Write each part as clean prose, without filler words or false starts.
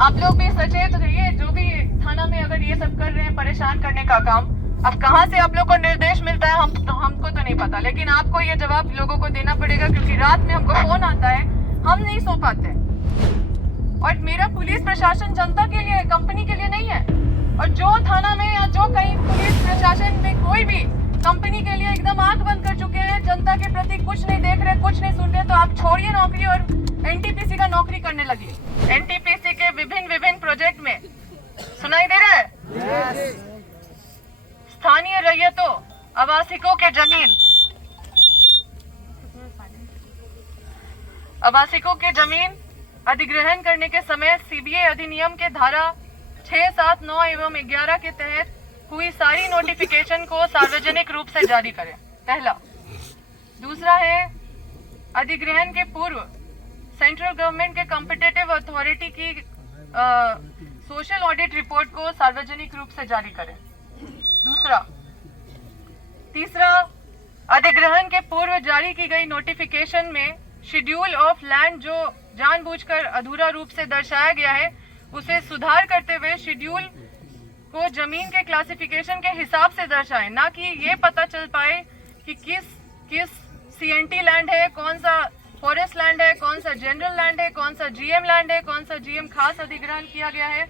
आप लोग भी सचेत रहिए, जो भी थाना में अगर ये सब कर रहे हैं परेशान करने का काम। अब कहाँ से आप लोग को निर्देश मिलता है हमको तो नहीं पता, लेकिन आपको ये जवाब लोगों को देना पड़ेगा, क्योंकि रात में हमको फोन आता है, हम नहीं सो पाते। और मेरा पुलिस प्रशासन जनता के लिए, कंपनी के लिए नहीं है। और जो थाना में या जो कहीं पुलिस प्रशासन में कोई भी कंपनी के लिए एकदम आंख बंद कर चुके हैं, जनता के प्रति कुछ नहीं देख रहे, कुछ नहीं सुन रहे, तो आप छोड़िए नौकरी और एनटीपीसी का नौकरी करने लगिए। एनटीपीसी के विभिन्न प्रोजेक्ट में सुनाई दे रहा है। स्थानीय रैयतों, आवासिकों के जमीन अधिग्रहण करने के समय सीबीए अधिनियम के धारा 6, 7, 9 एवं 11 के तहत हुई सारी नोटिफिकेशन को सार्वजनिक रूप से जारी करें, पहला। दूसरा है, अधिग्रहण के पूर्व सेंट्रल गवर्नमेंट के कॉम्पिटिटिव अथॉरिटी की सोशल ऑडिट रिपोर्ट को सार्वजनिक रूप से जारी करें, दूसरा। तीसरा, अधिग्रहण के पूर्व जारी की गई नोटिफिकेशन में शेड्यूल ऑफ लैंड जो जानबूझकर अधूरा रूप से दर्शाया गया है, उसे सुधार करते हुए शेड्यूल को जमीन के क्लासिफिकेशन के हिसाब से दर्शाएं, ना कि ये पता चल पाए कि किस सीएनटी लैंड है, कौन सा फॉरेस्ट लैंड है, कौन सा जनरल लैंड है, कौन सा जीएम लैंड है, कौन सा जीएम खास अधिग्रहण किया गया है।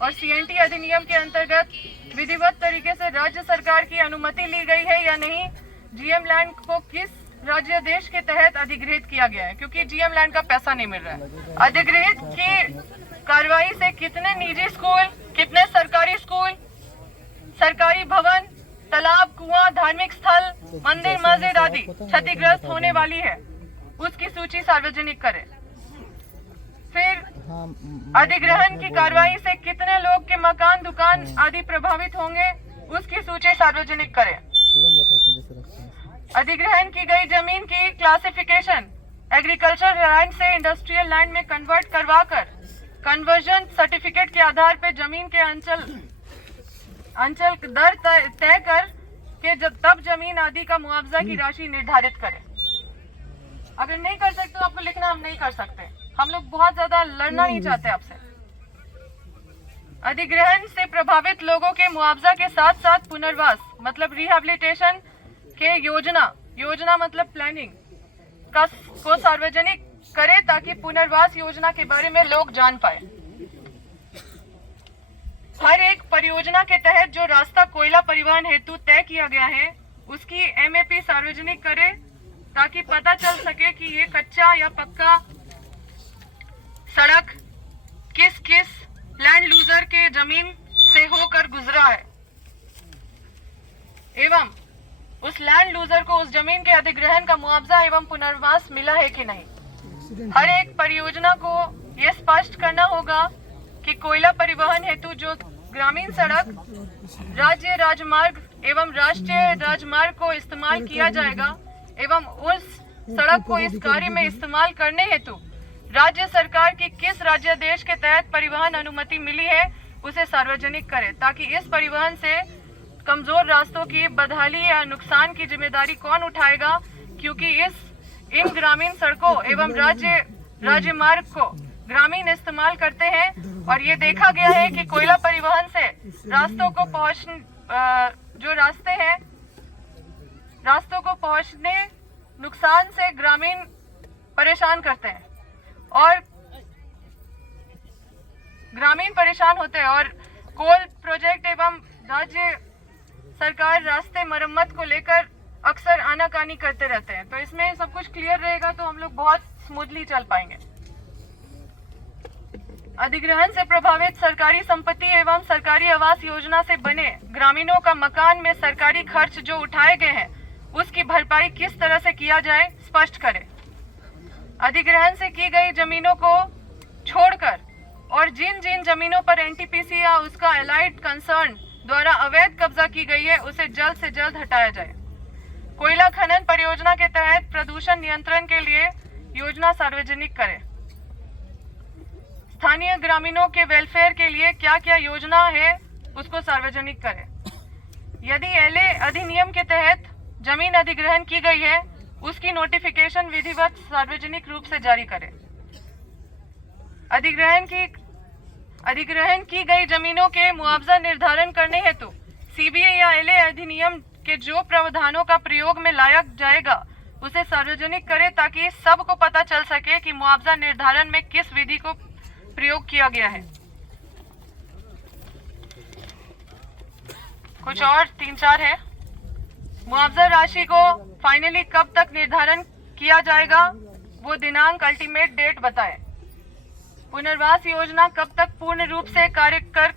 और सीएनटी अधिनियम के अंतर्गत विधिवत तरीके से राज्य सरकार की अनुमति ली गई है या नहीं, जीएम लैंड को किस राज्य देश के तहत अधिग्रहित किया गया है, क्योंकि जीएम लैंड का पैसा नहीं मिल रहा है। अधिग्रहित की कार्रवाई से कितने निजी स्कूल, कितने सरकारी स्कूल, सरकारी भवन, तालाब, कुआं, धार्मिक स्थल, मंदिर, मस्जिद आदि क्षतिग्रस्त होने वाली है, उसकी सूची सार्वजनिक करें। फिर अधिग्रहण की कार्रवाई से कितने लोग के मकान, दुकान आदि प्रभावित होंगे, उसकी सूची सार्वजनिक करें। अधिग्रहण की गई जमीन की क्लासिफिकेशन एग्रीकल्चर लैंड से इंडस्ट्रियल लैंड में कन्वर्ट करवाकर कन्वर्जन सर्टिफिकेट के आधार पर जमीन के अंचल दर तय कर के तब जमीन आदि का मुआवजा की राशि निर्धारित करें। अगर नहीं कर सकते तो आपको लिखना, हम नहीं कर सकते, हम लोग बहुत ज्यादा लड़ना नहीं चाहते आपसे। अधिग्रहण से प्रभावित लोगों के मुआवजा के साथ साथ पुनर्वास मतलब रिहैबिलिटेशन के योजना मतलब प्लानिंग को सार्वजनिक करे, ताकि पुनर्वास योजना के बारे में लोग जान पाए। हर एक परियोजना के तहत जो रास्ता कोयला परिवहन हेतु तय किया गया है, उसकी एमएपी सार्वजनिक करे, ताकि पता चल सके कि ये कच्चा या पक्का सड़क किस लैंड लूजर के जमीन से होकर गुजरा है, एवं उस लैंड लूजर को उस जमीन के अधिग्रहण का मुआवजा एवं पुनर्वास मिला है कि नहीं। हर एक परियोजना को यह स्पष्ट करना होगा कि कोयला परिवहन हेतु जो ग्रामीण सड़क, राज्य राजमार्ग एवं राष्ट्रीय राजमार्ग को इस्तेमाल किया जाएगा एवं उस सड़क को इस कार्य में इस्तेमाल करने हेतु राज्य सरकार की किस राज्य देश के तहत परिवहन अनुमति मिली है, उसे सार्वजनिक करें, ताकि इस परिवहन से कमजोर रास्तों की बदहाली या नुकसान की जिम्मेदारी कौन उठाएगा, क्योंकि इन ग्रामीण सड़कों एवं राज्य मार्ग को ग्रामीण इस्तेमाल करते हैं। और ये देखा गया है कि कोयला परिवहन से रास्तों को पहुंचने नुकसान से ग्रामीण परेशान करते हैं और ग्रामीण परेशान होते हैं, और कोल प्रोजेक्ट एवं राज्य सरकार रास्ते मरम्मत को लेकर अक्सर आनाकानी करते रहते हैं। तो इसमें सब कुछ क्लियर रहेगा तो हम लोग बहुत स्मूथली चल पाएंगे। अधिग्रहण से प्रभावित सरकारी संपत्ति एवं सरकारी आवास योजना से बने ग्रामीणों का मकान में सरकारी खर्च जो उठाए गए हैं, उसकी भरपाई किस तरह से किया जाए, स्पष्ट करें। अधिग्रहण से की गई जमीनों को छोड़कर और जिन जिन जमीनों पर एनटीपीसी या उसका एलाइड कंसर्न द्वारा अवैध कब्जा की गई है, उसे जल्द से जल्द हटाया जाए। कोयला खनन परियोजना के तहत प्रदूषण नियंत्रण के लिए योजना सार्वजनिक करें। स्थानीय ग्रामीणों के वेलफेयर के लिए क्या क्या योजना है, उसको सार्वजनिक करें। यदि एलए अधिनियम के तहत जमीन अधिग्रहण की गई है, उसकी नोटिफिकेशन विधिवत सार्वजनिक रूप से जारी करें। अधिग्रहण की अधिग्रहण की गई जमीनों के मुआवजा निर्धारण करने हेतु सीबीए या एलए अधिनियम के जो प्रावधानों का प्रयोग में लाया जाएगा उसे सार्वजनिक करे ताकि सबको पता चल सके कि मुआवजा निर्धारण में किस विधि को प्रयोग किया गया है। कुछ और 3-4 है। मुआवजा राशि को फाइनली कब तक निर्धारण किया जाएगा वो दिनांक अल्टीमेट डेट बताए। पुनर्वास योजना कब तक पूर्ण रूप से कार्य कर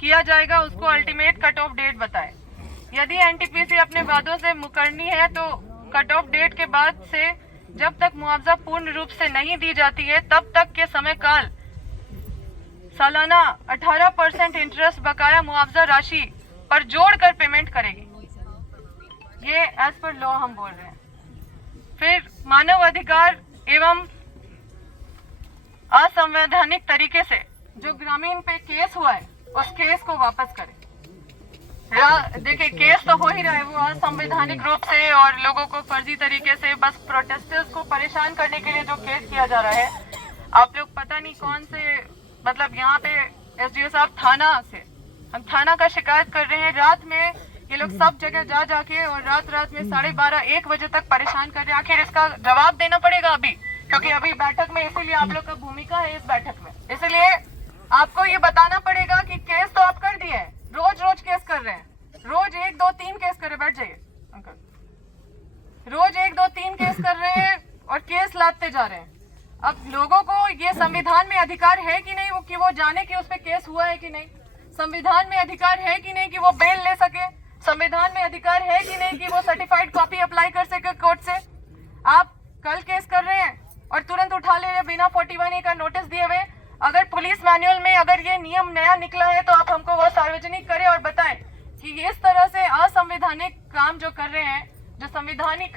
किया जाएगा उसको अल्टीमेट कट ऑफ डेट बताए। यदि एनटीपीसी अपने वादों से मुकरनी है तो कट ऑफ डेट के बाद से जब तक मुआवजा पूर्ण रूप से नहीं दी जाती है तब तक के समय काल सालाना 18% इंटरेस्ट बकाया मुआवजा राशि पर जोड़कर पेमेंट करेगी। ये एज पर लॉ हम बोल रहे हैं। फिर मानव अधिकार एवं असंवैधानिक तरीके से जो ग्रामीण पे केस हुआ है उस केस को वापस करें। देखिए केस तो हो ही रहा है वो असंवैधानिक रूप से और लोगों को फर्जी तरीके से बस प्रोटेस्टर्स को परेशान करने के लिए जो केस किया जा रहा है। आप लोग पता नहीं कौन से मतलब यहाँ पे एसडीओ साहब थाना से हम थाना का शिकायत कर रहे हैं। रात में ये लोग सब जगह जा जाके और रात में 12:30-1 बजे तक परेशान कर रहे हैं। आखिर इसका जवाब देना पड़ेगा अभी, क्योंकि अभी बैठक में, इसीलिए आप लोग का भूमिका है इस बैठक में। इसलिए आपको ये बताना पड़ेगा कि केस तो आप कर दिए, रोज केस कर रहे हैं, रोज 1 2 3 केस कर रहे। बैठ जाइए अंकल। रोज 1 2 3 केस कर रहे हैं और केस लादते जा रहे हैं। अब लोगों को ये संविधान में अधिकार है कि नहीं कि वो जाने कि उस पर केस हुआ है कि नहीं। संविधान में अधिकार है कि नहीं कि वो बेल ले सके। संविधान में अधिकार है कि नहीं कि वो सर्टिफाइड कॉपी अप्लाई कर सके कोर्ट से। आप कल केस कर रहे हैं और तुरंत उठा ले रहे हैं बिना 41A का नोटिस दिए हुए। अगर पुलिस मैनुअल में अगर ये नियम नया निकला है तो आप हमको वो सार्वजनिक करें और बताएं कि इस तरह से असंवैधानिक काम जो कर रहे हैं, जो संवैधानिक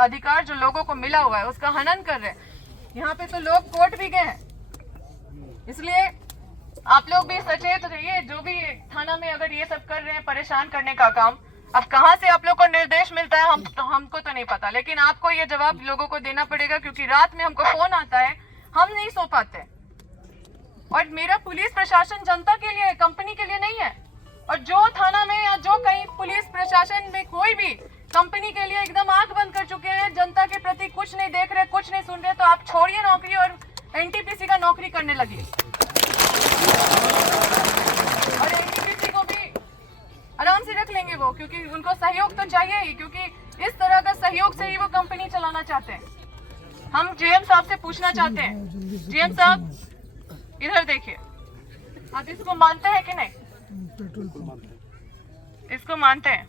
अधिकार जो लोगों को मिला हुआ है उसका हनन कर रहे हैं। यहाँ पे तो लोग कोर्ट भी गए हैं। इसलिए आप लोग भी सचेत रहिए। जो भी थाना में अगर ये सब कर रहे हैं परेशान करने का काम, अब कहाँ से आप लोग को निर्देश मिलता है हमको तो नहीं पता, लेकिन आपको ये जवाब लोगों को देना पड़ेगा, क्योंकि रात में हमको फोन आता है, हम नहीं सो पाते। और मेरा पुलिस प्रशासन जनता के लिए है, कंपनी के लिए नहीं है। और जो थाना में या जो कहीं पुलिस प्रशासन में कोई भी कंपनी के लिए एकदम आंख बंद कर चुके हैं, जनता के प्रति कुछ नहीं देख रहे, कुछ नहीं सुन रहे, तो आप छोड़िए नौकरी और एनटीपीसी का नौकरी करने लगिए। और एनटीपीसी को भी आराम से रख लेंगे वो, क्योंकि उनको सहयोग तो चाहिए ही, क्योंकि इस तरह का सहयोग से ही वो कंपनी चलाना चाहते हैं। हम जीएम साहब से पूछना चाहते हैं, जीएम साहब इधर देखिए, आप इसको मानते हैं कि नहीं? इसको मानते हैं?